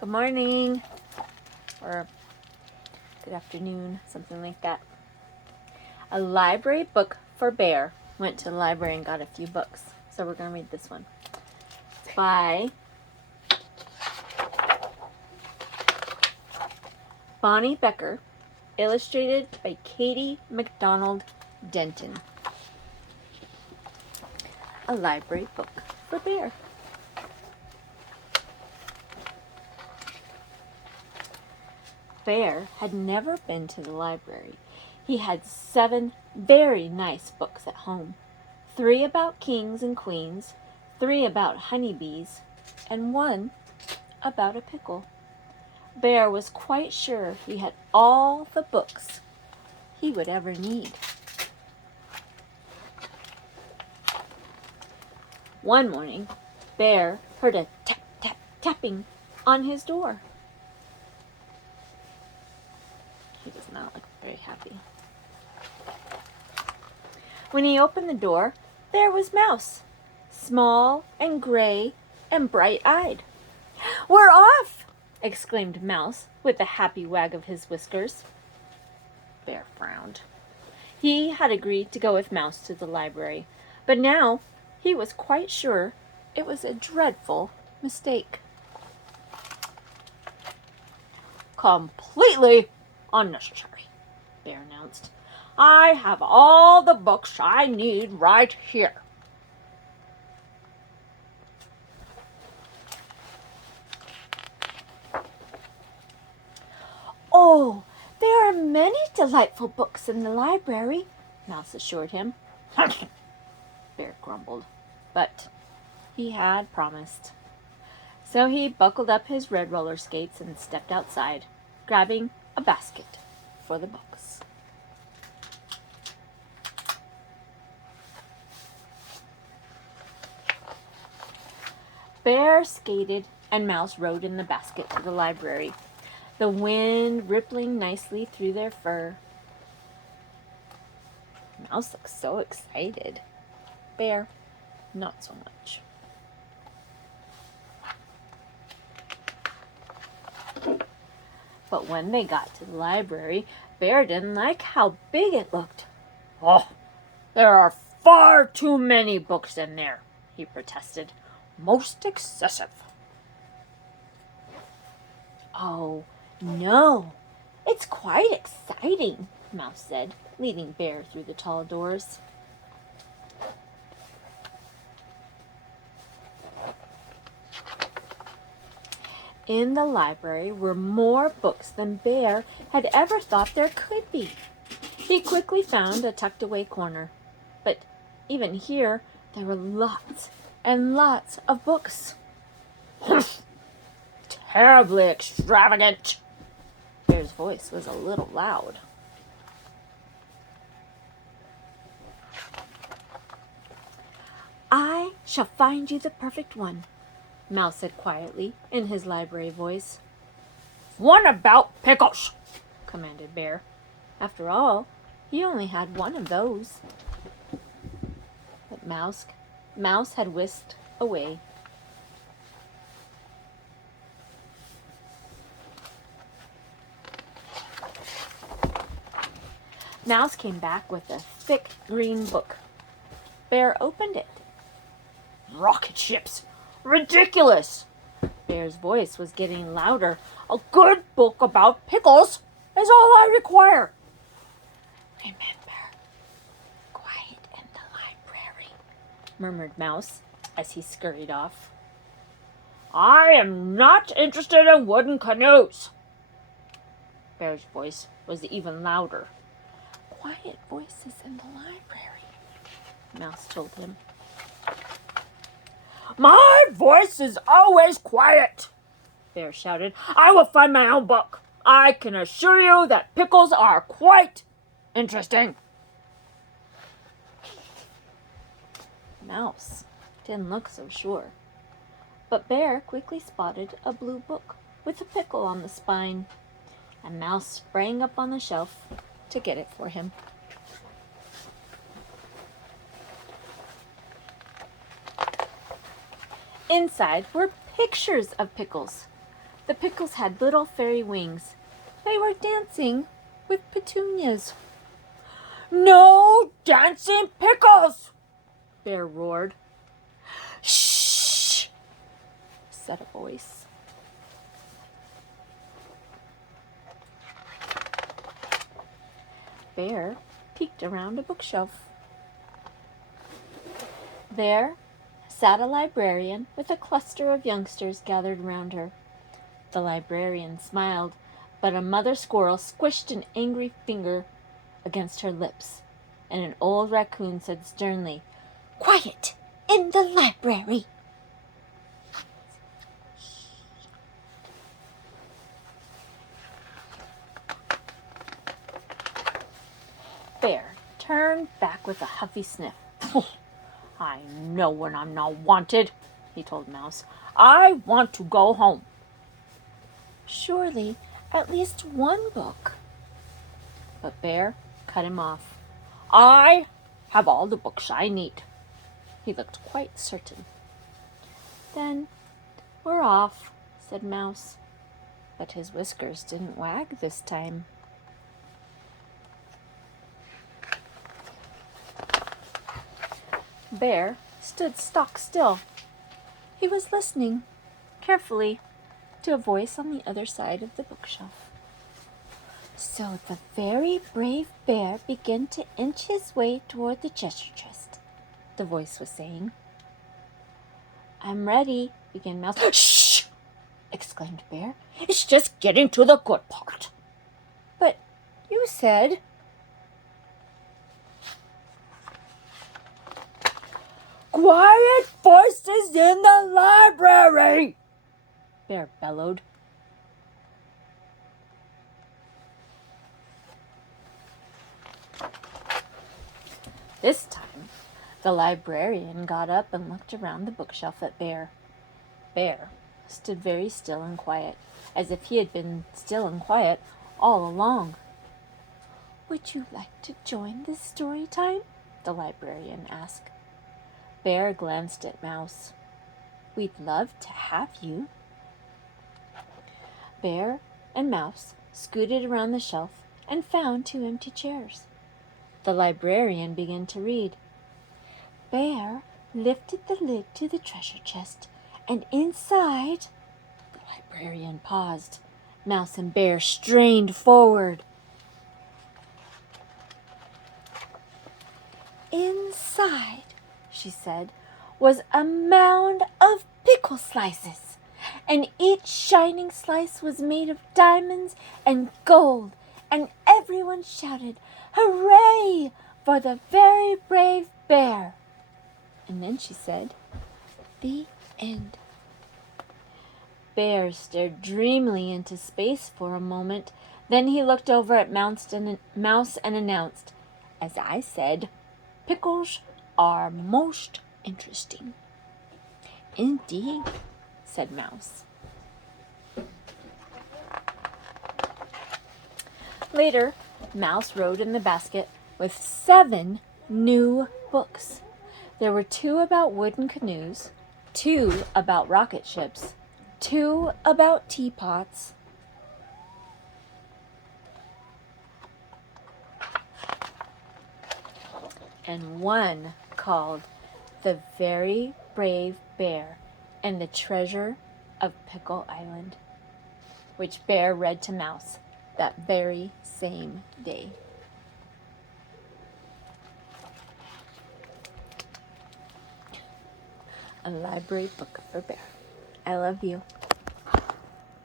Good morning, or good afternoon, something like that. A library book for Bear went to the library and got a few books. So we're going to read this one. It's by Bonney Becker, illustrated by Katie MacDonald Denton. A library book for Bear. Bear had never been to the library. He had 7 very nice books at home. 3 about kings and queens, 3 about honeybees, and 1 about a pickle. Bear was quite sure he had all the books he would ever need. One morning, Bear heard a tap, tap, tapping on his door. He does not look very happy. When he opened the door, there was Mouse, small and gray and bright-eyed. "We're off!" exclaimed Mouse with a happy wag of his whiskers. Bear frowned. He had agreed to go with Mouse to the library, but now he was quite sure it was a dreadful mistake. "Completely unnecessary," Bear announced. "I have all the books I need right here." "Oh, there are many delightful books in the library," Mouse assured him. Bear grumbled, but he had promised. So he buckled up his red roller skates and stepped outside, grabbing a basket for the books. Bear skated and Mouse rode in the basket to the library, the wind rippling nicely through their fur. Mouse looked so excited. Bear, not so much. But when they got to the library, Bear didn't like how big it looked. "Oh, there are far too many books in there," he protested. "Most excessive." "Oh, no, it's quite exciting," Mouse said, leading Bear through the tall doors. In the library were more books than Bear had ever thought there could be. He quickly found a tucked-away corner, but even here there were lots and lots of books. "Humph! Terribly extravagant." Bear's voice was a little loud. "I shall find you the perfect one," Mouse said quietly in his library voice. "One about pickles," commanded Bear. After all, he only had one of those. But Mouse had whisked away. Mouse came back with a thick green book. Bear opened it. "Rocket ships! Ridiculous!" Bear's voice was getting louder. "A good book about pickles is all I require." "Remember, quiet in the library," murmured Mouse as he scurried off. "I am not interested in wooden canoes." Bear's voice was even louder. "Quiet voices in the library," Mouse told him. "My voice is always quiet," Bear shouted. "I will find my own book. I can assure you that pickles are quite interesting." Mouse didn't look so sure, but Bear quickly spotted a blue book with a pickle on the spine, and Mouse sprang up on the shelf to get it for him. Inside were pictures of pickles. The pickles had little fairy wings. They were dancing with petunias. "No dancing pickles!" Bear roared. "Shh!" said a voice. Bear peeked around a bookshelf. There sat a librarian with a cluster of youngsters gathered around her. The librarian smiled, but a mother squirrel squished an angry finger against her lips, and an old raccoon said sternly, "Quiet in the library!" Bear turned back with a huffy sniff. "I know when I'm not wanted," he told Mouse. "I want to go home." "Surely at least one book." But Bear cut him off. "I have all the books I need." He looked quite certain. "Then we're off," said Mouse. But his whiskers didn't wag this time. Bear stood stock still. He was listening carefully to a voice on the other side of the bookshelf. "So the very brave bear began to inch his way toward the treasure chest," the voice was saying. "I'm ready," began Mouse. "Shh!" exclaimed Bear. "It's just getting to the good part." "But you said—" "Quiet voices in the library!" Bear bellowed. This time, the librarian got up and looked around the bookshelf at Bear. Bear stood very still and quiet, as if he had been still and quiet all along. "Would you like to join this story time?" the librarian asked. Bear glanced at Mouse. "We'd love to have you." Bear and Mouse scooted around the shelf and found 2 empty chairs. The librarian began to read. Bear lifted the lid to the treasure chest, and inside— The librarian paused. Mouse and Bear strained forward. "Inside," she said, "was a mound of pickle slices, and each shining slice was made of diamonds and gold, and everyone shouted, 'Hooray for the very brave bear!'" And then she said, "The end." Bear stared dreamily into space for a moment. Then he looked over at Mouse and announced, "As I said, pickles are most interesting." "Indeed," said Mouse. Later, Mouse rode in the basket with 7 new books. There were 2 about wooden canoes, 2 about rocket ships, 2 about teapots, and 1 called "The Very Brave Bear and the Treasure of Pickle Island," which Bear read to Mouse that very same day. A library book for Bear. I love you.